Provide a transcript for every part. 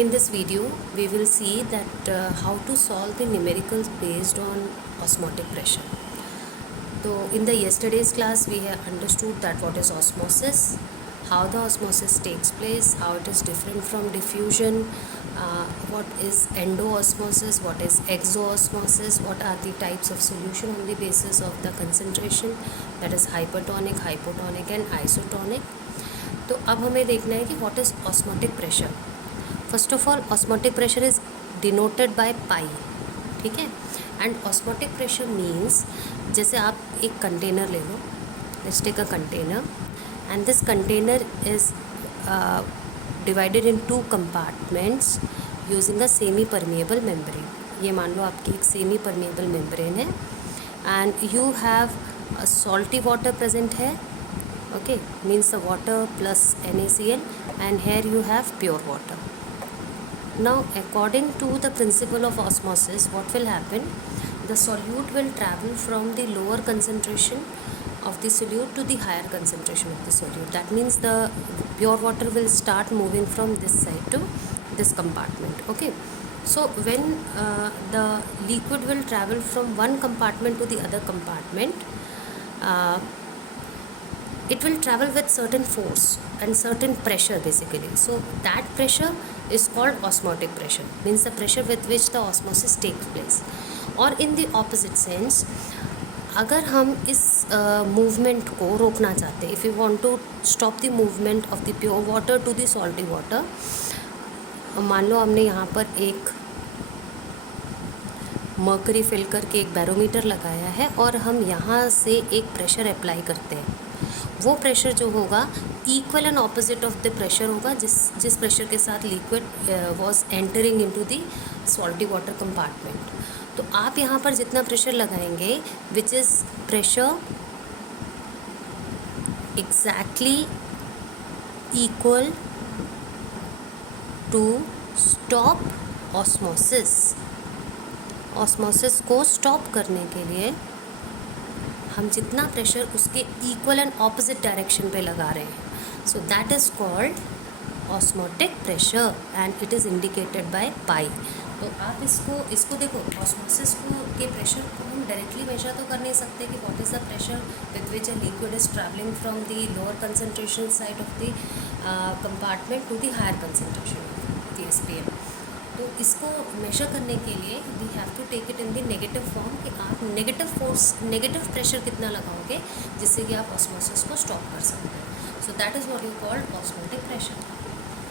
In this video, we will see that how to solve the numericals based on osmotic pressure. So, in the yesterday's class, we have understood that what is osmosis, how the osmosis takes place, how it is different from diffusion, what is endoosmosis, what is exoosmosis, what are the types of solution on the basis of the concentration, that is hypertonic, hypotonic and isotonic. तो अब हमें देखना है कि what is osmotic pressure. First of all osmotic pressure is denoted by pi, ठीक है. And osmotic pressure means, जैसे आप एक कंटेनर ले लो, let's take a container and this container is divided in 2 compartments using a semi permeable membrane. ये मान लो आपकी एक सेमी परमिएबल मेम्ब्रेन है and you have salty water present है, okay, means the water plus NaCl and here you have pure water. Now, according to the principle of osmosis, what will happen? The solute will travel from the lower concentration of the solute to the higher concentration of the solute. That means the pure water will start moving from this side to this compartment. Okay. So, when the liquid will travel from one compartment to the other compartment, it will travel with certain force and certain pressure basically. So that pressure is called osmotic pressure, means the pressure with which the osmosis takes place. और in the opposite sense, अगर हम इस movement को रोकना चाहते हैं, if we want to stop the movement of the pure water to the salty water, मान लो हमने यहाँ पर एक मर्करी फिल करके एक बैरोमीटर लगाया है और हम यहाँ से एक प्रेशर अप्लाई करते हैं. वो प्रेशर जो होगा equal and opposite of the pressure होगा जिस प्रेशर के साथ liquid was entering into the salty water compartment. तो आप यहाँ पर जितना प्रेशर लगाएंगे which is pressure exactly equal to stop osmosis. Osmosis को स्टॉप करने के लिए हम जितना प्रेशर उसके इक्वल एंड ऑपोजिट डायरेक्शन पे लगा रहे हैं. So that is called osmotic pressure and it is indicated by pi. तो आप इसको देखो, ऑस्मोसिस के प्रेशर को हम डायरेक्टली मेजर तो कर नहीं सकते कि what is the pressure with which a liquid is travelling from the lower concentration side of the compartment to the higher concentration of the SPM. तो इसको मेजर करने के लिए we have to take it in the negative form कि आप negative pressure कितना लगाओगे जिससे कि आप ऑस्मोसिस को स्टॉप कर सकते हैं. So that is what you called osmotic pressure.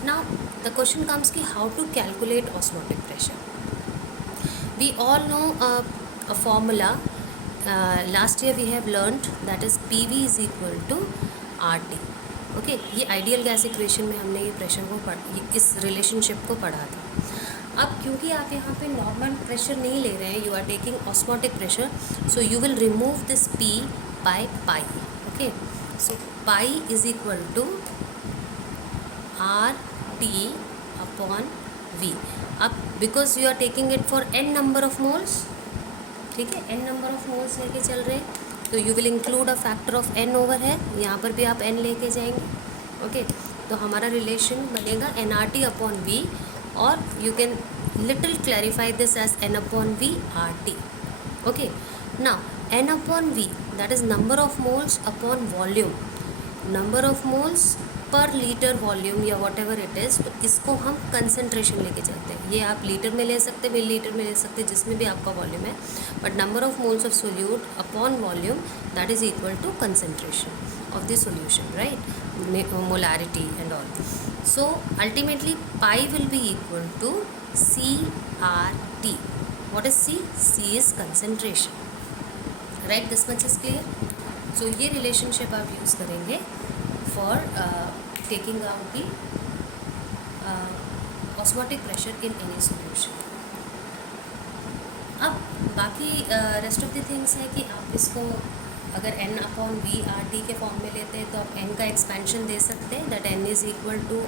Now the question comes कि how to calculate osmotic pressure. We all know a formula, last year we have learned, that is PV is equal to RT. Okay, ये ideal gas equation में हमने ये pressure को इस relationship को पढ़ा था. अब क्योंकि आप यहाँ पे नॉर्मल प्रेशर नहीं ले रहे हैं, you are taking osmotic pressure, so you will remove this P by pi. Okay, so pi is equal to RT upon V. अब because you are taking it for n number of moles, ठीक है, n number of moles लेके चल रहे हैं, तो you will include a factor of n over है, यहाँ पर भी आप n लेके जाएंगे. ओके, तो हमारा रिलेशन बनेगा nRT अपॉन V, और you can little clarify this as n upon V RT. Okay, now n upon V, that is number of moles upon volume, number of moles पर litre volume या what ever it is. तो इसको हम concentration लेके चलते हैं. ये आप लीटर में ले सकते हैं, मिली लीटर में ले सकते हैं, जिसमें भी आपका वॉल्यूम है, but number of moles of solute upon volume that is equal to concentration of the solution, right, molarity and all. So ultimately pi will be equal to CRT. What is C? C is concentration. Right, this much is clear. So ये relationship आप use करेंगे for taking out the osmotic pressure in any solution. अब बाकी rest of the things है कि आप इसको अगर n अपॉन V RT के फॉर्म में लेते हैं तो आप n का एक्सपेंशन दे सकते हैं, that n is equal to,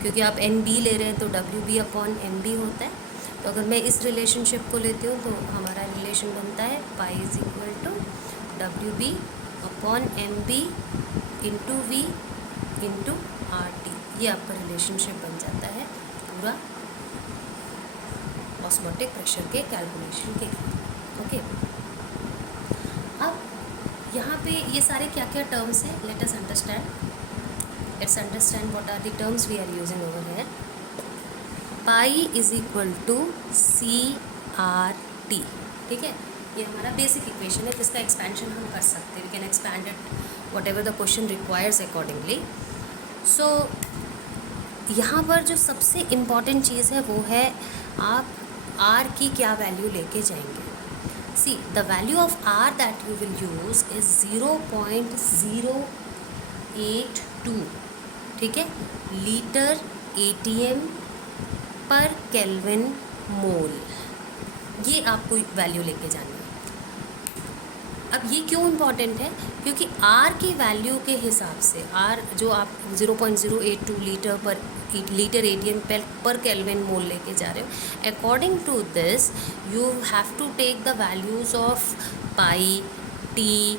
क्योंकि आप NB ले रहे हैं तो WB अपॉन MB होता है. तो अगर मैं इस रिलेशनशिप को लेती हूँ तो हमारा रिलेशन बनता है pi is equal to WB upon MB into V into RT. ये आपका रिलेशनशिप बन जाता है पूरा ऑस्मोटिक प्रेशर के कैलकुलेशन के लिए। ओके, अब यहाँ पे ये सारे क्या क्या टर्म्स हैं, let us understand what are the terms we are using over here. Pi is equal to CRT, ठीक है, ये हमारा बेसिक इक्वेशन है जिसका एक्सपेंशन हम कर सकते हैं, we can expand it whatever the question requires accordingly. So यहाँ पर जो सबसे इम्पॉर्टेंट चीज़ है वो है आप R की क्या वैल्यू लेके जाएंगे। See the value of R that you will use is 0.082, ठीक है, लीटर ATM पर केल्विन मोल, ये आपको वैल्यू लेके जानी है। अब ये क्यों इम्पॉर्टेंट है, क्योंकि R की वैल्यू के हिसाब से R जो आप 0.082 लीटर ATM पर केल्विन मोल लेके जा रहे हो, according to this you have to take the values of pi, T.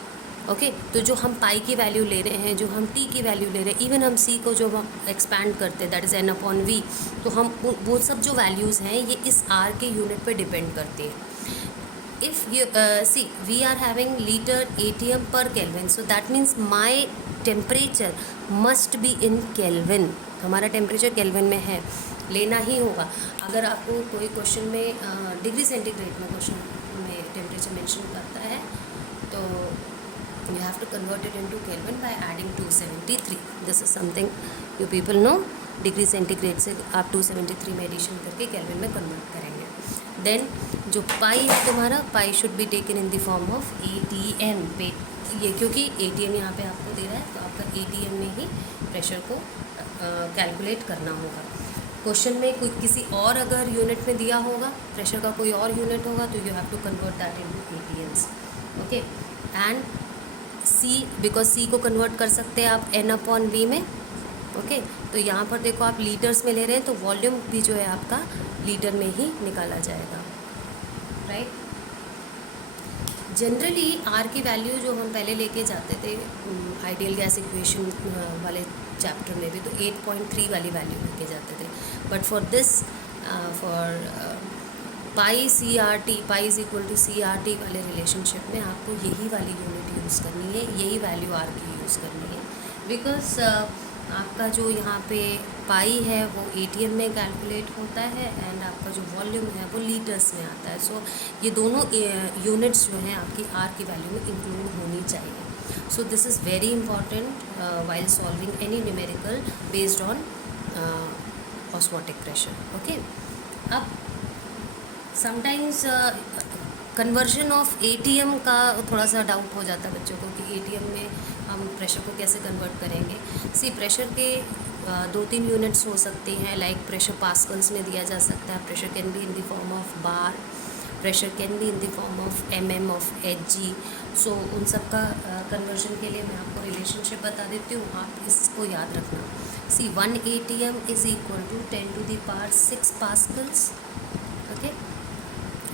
Okay, तो जो हम पाई की वैल्यू ले रहे हैं, जो हम टी की वैल्यू ले रहे हैं, इवन हम सी को जो हम एक्सपैंड करते हैं दैट इज़ N/V, तो हम वो सब जो वैल्यूज़ हैं ये इस R के यूनिट पे डिपेंड करती है। If you see we are having liter ATM per Kelvin, so that means my temperature must be in Kelvin, हमारा टेम्परेचर केल्विन में है, लेना ही होगा। अगर आपको कोई क्वेश्चन में डिग्री सेंटीग्रेड में क्वेश्चन में टेम्परेचर मेंशन करता है तो you have to convert it into Kelvin by adding 273. This is something you people know. Degree centigrade से आप 273 में एडिशन करके केल्विन में कन्वर्ट करेंगे। देन जो पाई है तुम्हारा, pi should be taken in the form of ATM पे, ये क्योंकि ATM यहाँ पे आपको दे रहा है तो आपका ATM में ही प्रेशर को कैलकुलेट करना होगा। क्वेश्चन में कोई किसी और अगर यूनिट में दिया होगा, प्रेशर का कोई और यूनिट होगा, तो you have to convert that into ATMs। Okay, and C, because C को कन्वर्ट कर सकते हैं आप N/V में। ओके, तो यहाँ पर देखो आप लीटर्स में ले रहे हैं तो वॉल्यूम भी जो है आपका लीटर में ही निकाला जाएगा, राइट। जनरली R की वैल्यू जो हम पहले लेके जाते थे आइडियल गैस इक्वेशन वाले चैप्टर में भी, तो 8.3 वाली वैल्यू लेके जाते थे, but for this for pi CRT, pi is equal to CRT वाले रिलेशनशिप में आपको यही वाली यूनिट यूज़ करनी है, यही वैल्यू R की यूज़ करनी है, बिकॉज आपका जो यहाँ पे पाई है वो ATM में कैलकुलेट होता है एंड आपका जो वॉल्यूम है वो लीटर्स में आता है। सो ये दोनों यूनिट्स जो हैं आपकी R की वैल्यू में इंक्लूड होनी चाहिए। सो this is very important while solving any numerical based on osmotic pressure. Okay, अब समटाइम्स कन्वर्जन ऑफ ATM का थोड़ा सा डाउट हो जाता है बच्चों को कि ATM में हम प्रेशर को कैसे कन्वर्ट करेंगे। सी प्रेशर के 2-3 यूनिट्स हो सकती हैं, लाइक प्रेशर पास्कल्स में दिया जा सकता है, pressure can be in the form of bar, pressure can be in the form of mm of Hg। सो उन सब का कन्वर्जन के लिए मैं आपको रिलेशनशिप बता देती हूँ, आप इसको याद रखना। See 1 ATM is equal to 10⁶ pascals, okay,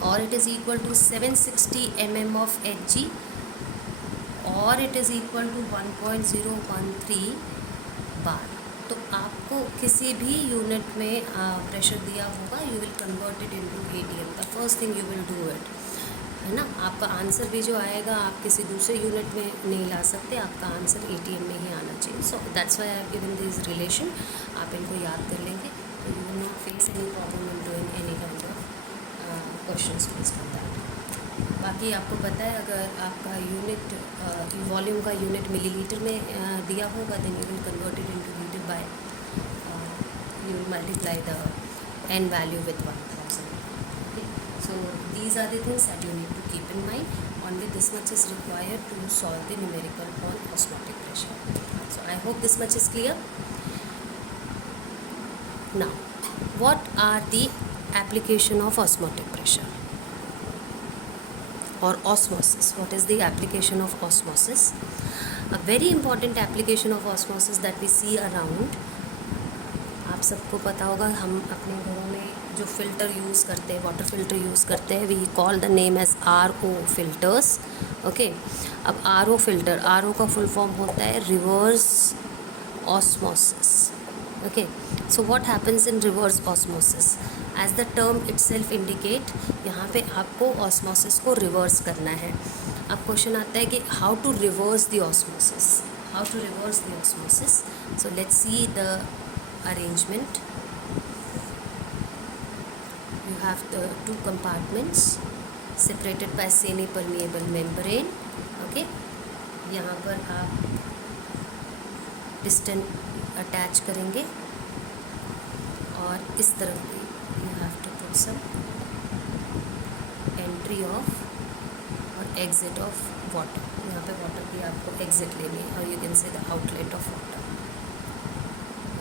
और it is equal to 760 mm of Hg, और it is equal to 1.013 bar. तो आपको किसी भी यूनिट में प्रेशर दिया होगा, you will convert it into ATM, the first thing you will do it, है ना। आपका आंसर भी जो आएगा आप किसी दूसरे यूनिट में नहीं ला सकते, आपका आंसर ATM में ही आना चाहिए। So that's why I have given this relation, आप इनको याद कर लेंगे तो you will not face any problem in doing any kind of questions based on that. बाकी आपको पता है अगर आपका यूनिट वॉल्यूम का यूनिट मिलीलीटर में दिया होगा then you will convert it into litre by you will multiply the n value with 1000। So these are the things that you need to keep in mind. Only this much is required to solve the numerical on osmotic pressure. So I hope this much is clear. Now, what are the application of osmotic pressure or osmosis? What is the application of osmosis? A very important application of osmosis that we see around. आप सबको पता होगा, हम अपने घरों में जो filter use करते हैं, वाटर फ़िल्टर यूज़ करते हैं, we call the name as RO filters. Okay, अब RO फिल्टर, RO का फुल फॉर्म होता है reverse osmosis. Okay, so what happens in reverse osmosis? As the term itself indicate, यहाँ पे आपको osmosis को reverse करना है. अब क्वेश्चन आता है कि how to reverse the osmosis. How to reverse the osmosis? So let's see the arrangement. You have the two compartments separated by semi-permeable membrane. Okay, यहाँ पर आप piston अटैच करेंगे और इस तरफ भी you have to put some entry of और exit of water. यहाँ पे वाटर की आपको एग्जिट लेनी है और you can say the outlet of water.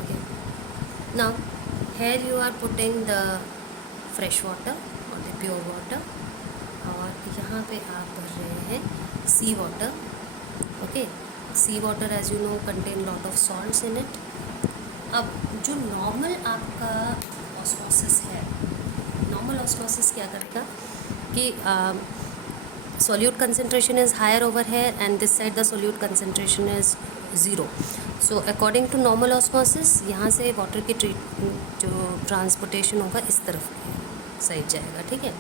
Okay, now here you are putting the fresh water और द प्योर वाटर और यहाँ पे आप भर रहे हैं sea water. Okay, sea water as you know contain lot of salts in it. अब जो नॉर्मल आपका ऑस्मोसिस है, नॉर्मल ऑस्मोसिस क्या करेगा कि solute concentration is higher over here and this side the solute concentration is zero. So according to normal osmosis यहाँ से water की जो ट्रांसपोर्टेशन होगा इस तरफ साइड जाएगा. ठीक है,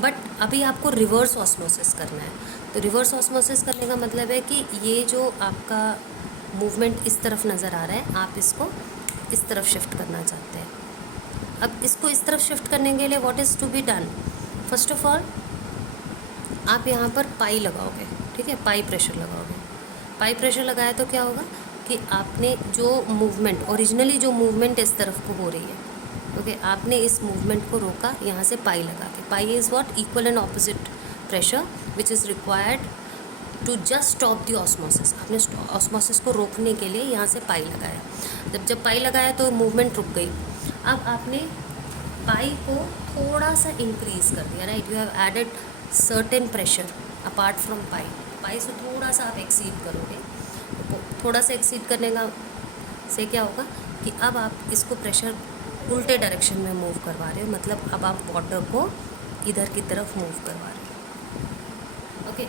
बट अभी आपको रिवर्स ऑस्मोसिस करना है. तो रिवर्स ऑस्मोसिस करने का मतलब है कि ये जो आपका मूवमेंट इस तरफ नज़र आ रहा है, आप इसको इस तरफ शिफ्ट करना चाहते हैं. अब इसको इस तरफ शिफ्ट करने के लिए what is to be done? First of all आप यहाँ पर पाई लगाओगे. ठीक है, पाई प्रेशर लगाओगे. पाई प्रेशर लगाया तो क्या होगा कि आपने जो मूवमेंट ओरिजिनली जो मूवमेंट इस तरफ को हो रही है, ओके, आपने इस मूवमेंट को रोका यहाँ से पाई लगा के. Pi is what? Equal and opposite pressure which is required to just stop the osmosis. आपने ऑस्मोसिस को रोकने के लिए यहाँ से पाई लगाया. जब पाई लगाया तो मूवमेंट रुक गई. अब आपने पाई को थोड़ा सा इंक्रीज़ कर दिया. Right, you have added certain pressure apart from pi. Pi से थोड़ा सा आप एक्सीड करोगे. थोड़ा सा एक्सीड करने का से क्या होगा कि अब आप इसको प्रेशर उल्टे डायरेक्शन में मूव करवा रहे हो. मतलब अब आप वाटर को इधर की तरफ मूव करवा रहे हो. ओके,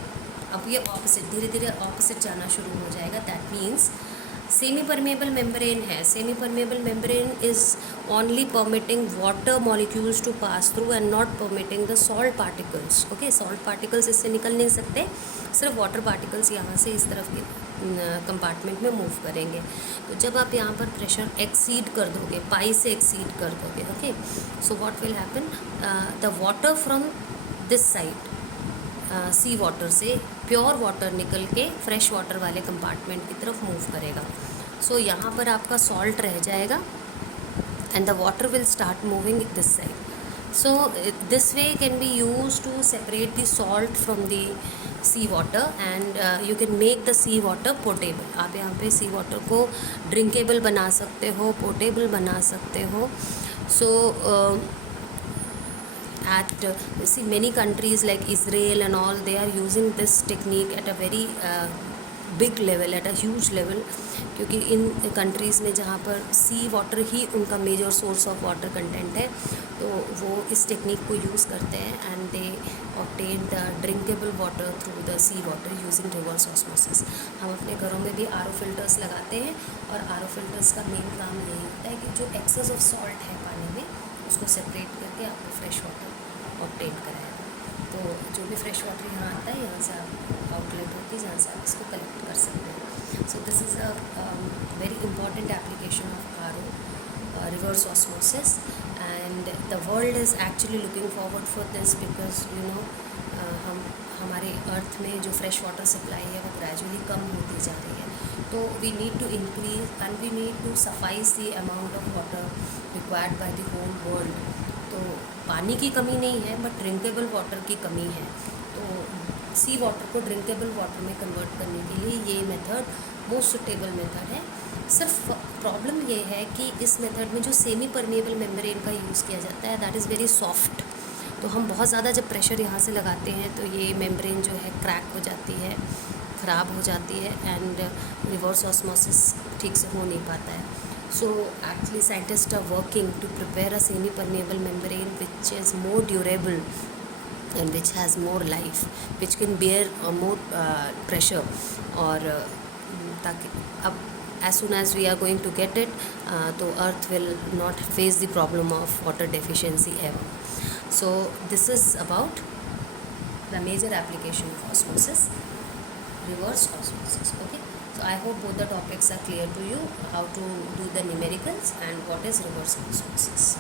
अब ये ऑपोजिट धीरे धीरे ऑपोजिट जाना शुरू हो जाएगा. That means semi permeable membrane है. Semi permeable membrane is only permitting water molecules to pass through and not permitting the salt particles. Okay, salt particles इससे निकल नहीं सकते. सिर्फ वाटर पार्टिकल्स यहाँ से इस तरफ के कंपार्टमेंट में मूव करेंगे. तो जब आप यहाँ पर प्रेशर एक्सीड कर दोगे, पाई से एक्सीड कर दोगे, okay, so what will happen, the water from this side sea water से प्योर वाटर निकल के फ्रेश वाटर वाले कंपार्टमेंट की तरफ मूव करेगा. सो यहाँ पर आपका सॉल्ट रह जाएगा and the water will start moving this side. So this way can be use to separate the salt from the sea water and you can make the sea water portable. आप यहाँ पे सी water को drinkable बना सकते हो, portable बना सकते हो. सो at see many countries like Israel and all, they are using this technique at a very big level, at a huge level, क्योंकि इन कंट्रीज़ में जहाँ पर सी वाटर ही उनका major source of water content है, तो वो इस टेक्निक को यूज़ करते हैं and they obtain the drinkable water through the sea water using reverse osmosis. हम अपने घरों में भी आर ओ फिल्टर्स लगाते हैं और आर ओ फिल्टर्स का मेन काम यही होता है कि जो एक्सेस ऑफ सॉल्ट है पानी में उसको सेपरेट करके आपको फ्रेश वाटर ऑब्टेन कराएगा. तो जो भी फ्रेश वाटर यहाँ आता है, यहाँ से आप आउटलेट होती है जहाँ से आप इसको कलेक्ट कर सकते हैं. So this is a very important application of R O, reverse osmosis, and the world is actually looking forward for this because you know हमारे अर्थ में जो फ्रेश वाटर सप्लाई है वो ग्रेजुअली कम होती जा रही है. तो we need to increase and we need to suffice the amount of water required by the whole world. तो पानी की कमी नहीं है बट ड्रिंकेबल वाटर की कमी है. तो सी वाटर को ड्रिंकेबल वाटर में कन्वर्ट करने के लिए ये मेथड मोस्ट सुटेबल मेथड है. सिर्फ प्रॉब्लम ये है कि इस मेथड में जो सेमी परमेबल मेम्ब्रेन का यूज़ किया जाता है दैट इज़ वेरी सॉफ्ट. तो हम बहुत ज़्यादा जब प्रेशर यहाँ से लगाते हैं तो ये मेम्ब्रेन जो है क्रैक हो जाती है, ख़राब हो जाती है एंड रिवर्स ऑस्मोसिस ठीक से हो नहीं पाता है. So actually scientists are working to prepare a semi-permeable membrane which is more durable and which has more life, which can bear more pressure. और ताकि अब as soon as we are going to get it, the earth will not face the problem of water deficiency ever. So this is about the major application of osmosis, reverse osmosis. Okay, so I hope both the topics are clear to you, how to do the numericals and what is reverse osmosis.